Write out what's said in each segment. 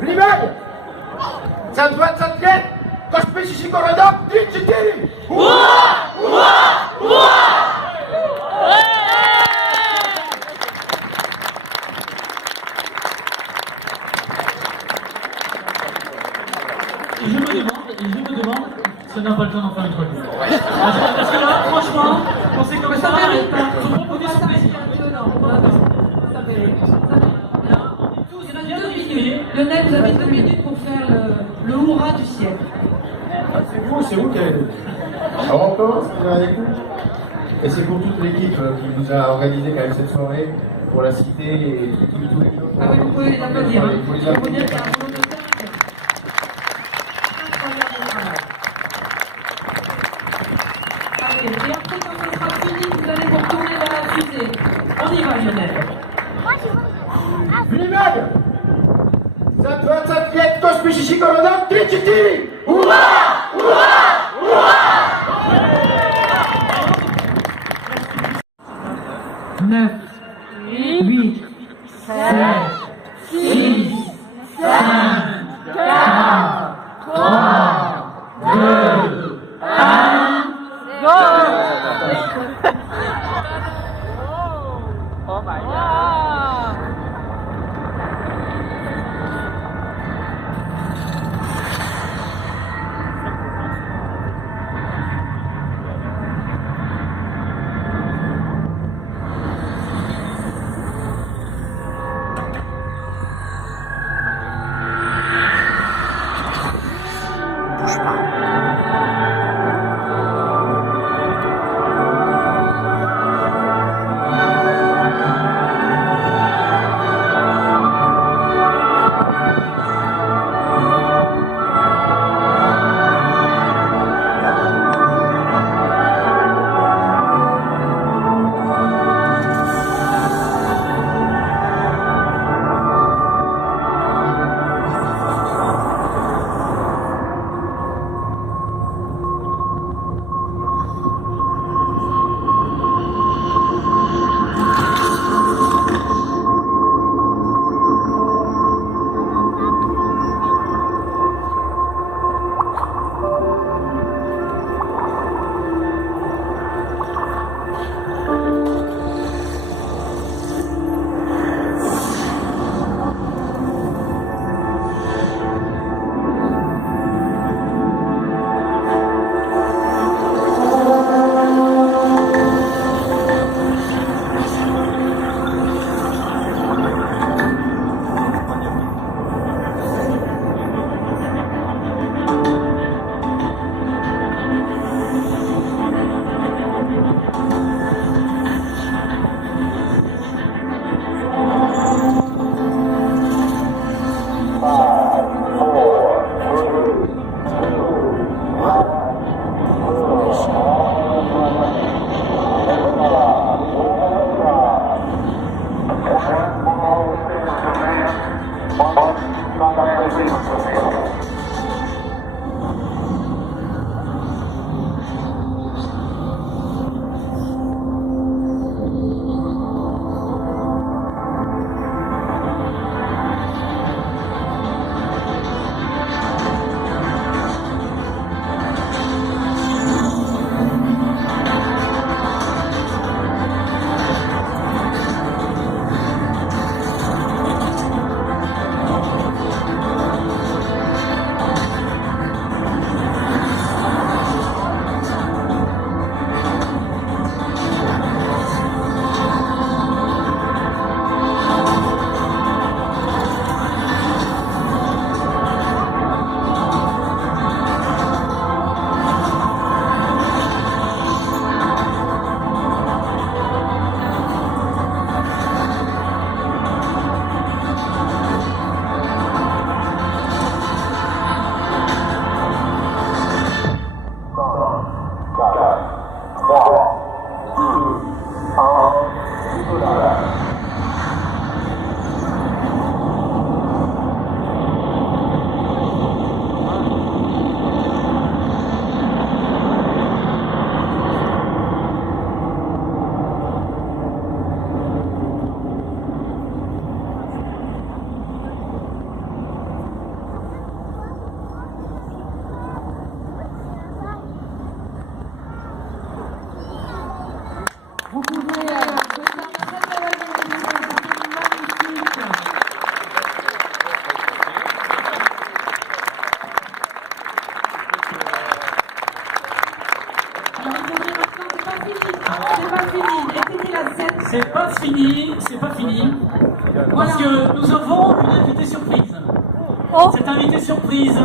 Внимание! За 20 лет космический городок 34! Ура! Ура! Ура! Et je me demande si on n'a pas le temps d'en faire une fois. Parce que là, franchement, quand c'est comme ça, faut proposer son plaisir. Lionel, vous avez 2 minutes pour faire le hurrah du siècle. C'est vous qui avez dit. Alors on commence avec vous. Et c'est pour toute l'équipe qui nous a organisé quand même cette soirée, pour la cité et tous les autres. Ah oui, vous pouvez les applaudir. Il faut les applaudir. Allez, et après quand ça sera fini, vous allez vous retourner dans la fusée. On y va, Lionel. Внимание! За 20 лет космический городок 34! Ура! Ура! Ура! 9, 8, 7, 6, 5, 4, 3, 2, 1, go! Oh my god! fini, c'est pas fini. Parce que nous avons une invitée surprise. Cette invitée surprise,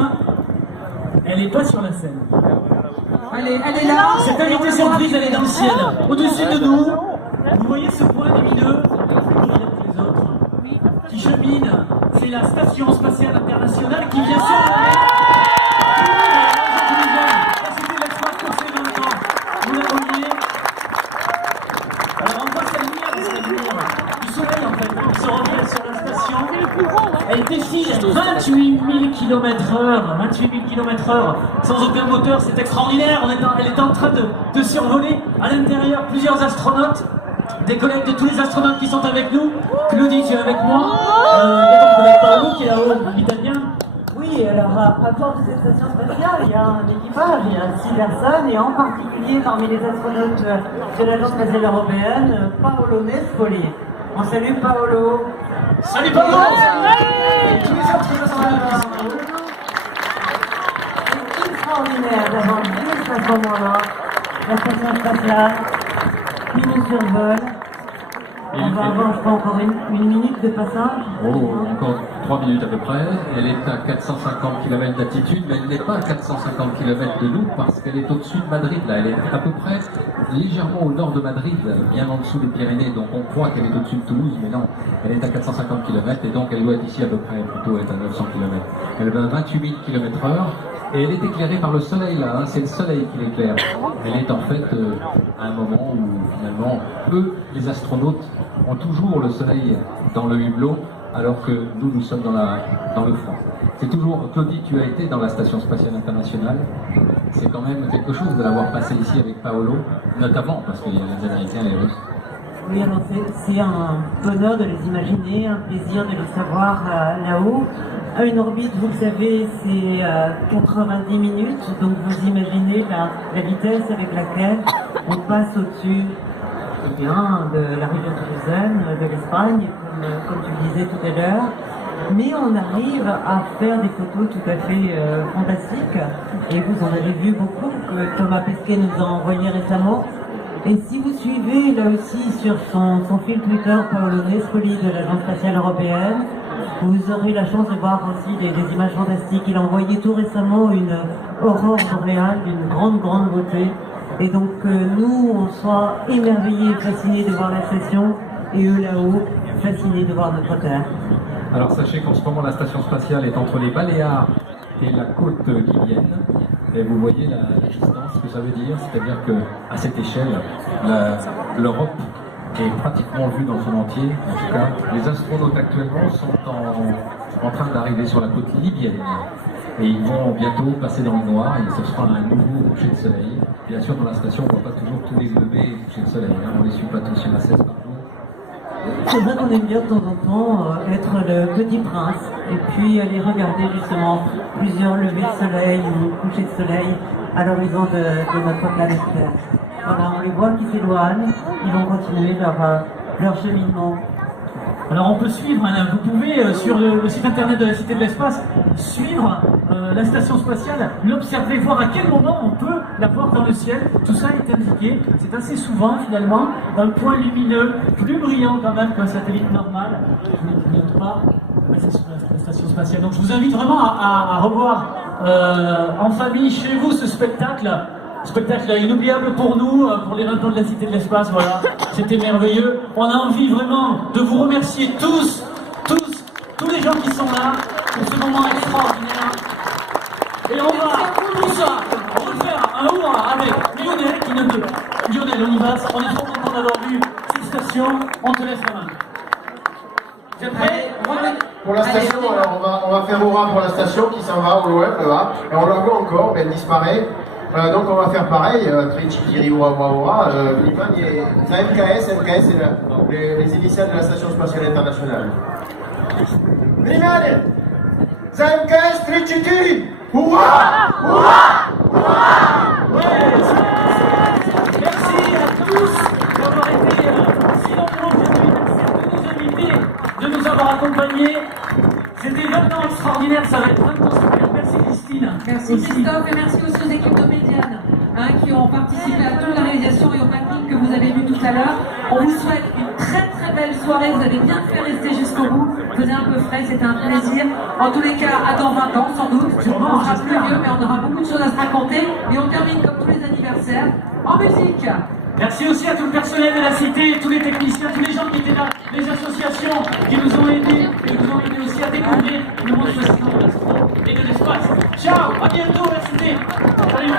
elle n'est pas sur la scène. Elle est là. Cette invitée surprise, elle est dans le ciel. Au-dessus de nous, vous voyez ce point lumineux, les autres, qui chemine. C'est la Station Spatiale Internationale qui vient survoler. La Cité de l'Espace pour ces 20 ans. Vous la voyez. Alors on voit sa lumière, c'est la lumière du soleil en fait, qui se reflète sur la station. Elle défile 28 000 km/h, 28 000 km/h, sans aucun moteur, c'est extraordinaire. Elle est en train de survoler à l'intérieur plusieurs astronautes, des collègues de tous les astronautes qui sont avec nous. Claudie, tu es avec moi. Et ton collègue Paolo qui est là-haut, l'italien. Oui, alors à bord de cette station spatiale, il y a un équipage, il y a 6 personnes, et en particulier parmi les astronautes de l'Agence spatiale européenne, Paolo Nespoli. On salue Paolo. Salut Paolo. Et tous les autres astronautes qui sont là. C'est extraordinaire d'avoir juste à ce moment-là la station spatiale qui nous survole. On va avoir, je crois, encore une minute de passage. Oh, encore 3 minutes à peu près. Elle est à 450 km d'altitude, mais elle n'est pas à 450 km de nous parce qu'elle est au-dessus de Madrid. Là, elle est à peu près légèrement au nord de Madrid, bien en dessous des Pyrénées. Donc on croit qu'elle est au-dessus de Toulouse, mais non. Elle est à 450 km et donc elle doit être ici à peu près, plutôt être à 900 km. Elle va à 28 000 km/h. Et elle est éclairée par le soleil là, hein. C'est le soleil qui l'éclaire. Elle est en fait à un moment où finalement, eux, les astronautes, ont toujours le soleil dans le hublot, alors que nous sommes dans le front. C'est toujours, Claudie, tu as été dans la Station Spatiale Internationale. C'est quand même quelque chose de l'avoir passé ici avec Paolo, notamment parce qu'il y a les Américains et les Russes. Oui, alors c'est un bonheur de les imaginer, un plaisir de les savoir là-haut. À une orbite, vous le savez, c'est 90 minutes, donc vous imaginez la vitesse avec laquelle on passe au-dessus de la région toulousaine, de l'Espagne, comme tu le disais tout à l'heure. Mais on arrive à faire des photos tout à fait fantastiques, et vous en avez vu beaucoup que Thomas Pesquet nous a envoyé récemment. Et si vous suivez là aussi sur son fil Twitter Paolo Nespoli de l'Agence spatiale européenne, vous aurez la chance de voir aussi des images fantastiques. Il a envoyé tout récemment une aurore boréale d'une grande beauté. Et donc nous, on soit émerveillés et fascinés de voir la station, et eux là-haut, fascinés de voir notre Terre. Alors sachez qu'en ce moment la station spatiale est entre les Baléares et la côte libyenne. Et vous voyez la distance que ça veut dire, c'est-à-dire qu'à cette échelle, l'Europe est pratiquement vue dans son entier. En tout cas, les astronautes actuellement sont en train d'arriver sur la côte libyenne. Et ils vont bientôt passer dans le noir et ce sera un nouveau coucher de soleil. Bien sûr, dans la station, on ne voit pas toujours tous les bébés coucher de soleil. Hein. On ne les suit pas tous, il y en a 16 par jour. C'est vrai qu'on aime bien de temps en temps être le petit prince et puis aller regarder justement plusieurs levées de soleil ou couchers de soleil à l'horizon de notre planète Terre. Voilà, on les voit qui s'éloignent, ils vont continuer leur cheminement. Alors on peut suivre, hein, vous pouvez sur le site internet de la Cité de l'Espace suivre la station spatiale, l'observer, voir à quel moment on peut la voir dans le ciel. Tout ça est indiqué, c'est assez souvent finalement un point lumineux, plus brillant quand même qu'un satellite normal. Je ne note pas, c'est sur la station spatiale. Donc je vous invite vraiment à revoir en famille chez vous ce spectacle. Spectacle inoubliable pour nous, pour les 20 ans de la Cité de l'Espace, voilà, c'était merveilleux. On a envie vraiment de vous remercier tous les gens qui sont là, pour ce moment extraordinaire. Et on va, tout ça, refaire un hurrah avec Lionel qui note. Lionel, on y va, on est trop content d'avoir vu cette station, on te laisse la main. Vous êtes prêts? Pour la station, alors on va faire hurrah pour la station qui s'en va au loin, là, et on la voit encore, mais elle disparaît. Donc on va faire pareil, Trichikiri Ura, la MKS, c'est les initiales de la Station Spatiale Internationale. Rimane, la MKS Trichikiri Ura. Merci à tous d'avoir été si nombreux aujourd'hui. Merci à tous nos invités de nous avoir accompagnés. C'était 20 ans extraordinaires, ça va être 20 ans super. Merci Christine. Merci Christophe et merci aussi aux équipes de Médiane qui ont participé à toute la réalisation et au mapping que vous avez vu tout à l'heure. On vous souhaite une très belle soirée, vous avez bien fait rester jusqu'au bout. Faisait un peu frais, c'était un plaisir. En tous les cas, à dans 20 ans, sans doute. On sera plus vieux, mais on aura beaucoup de choses à se raconter. Et on termine comme tous les anniversaires, en musique. Merci aussi à tout le personnel de la cité, tous les techniciens, tous les gens qui étaient là, les associations qui nous ont aidés et nous ont aidés aussi à découvrir le monde fascinant de l'astro et de l'espace. Ciao, à bientôt la cité. Salut.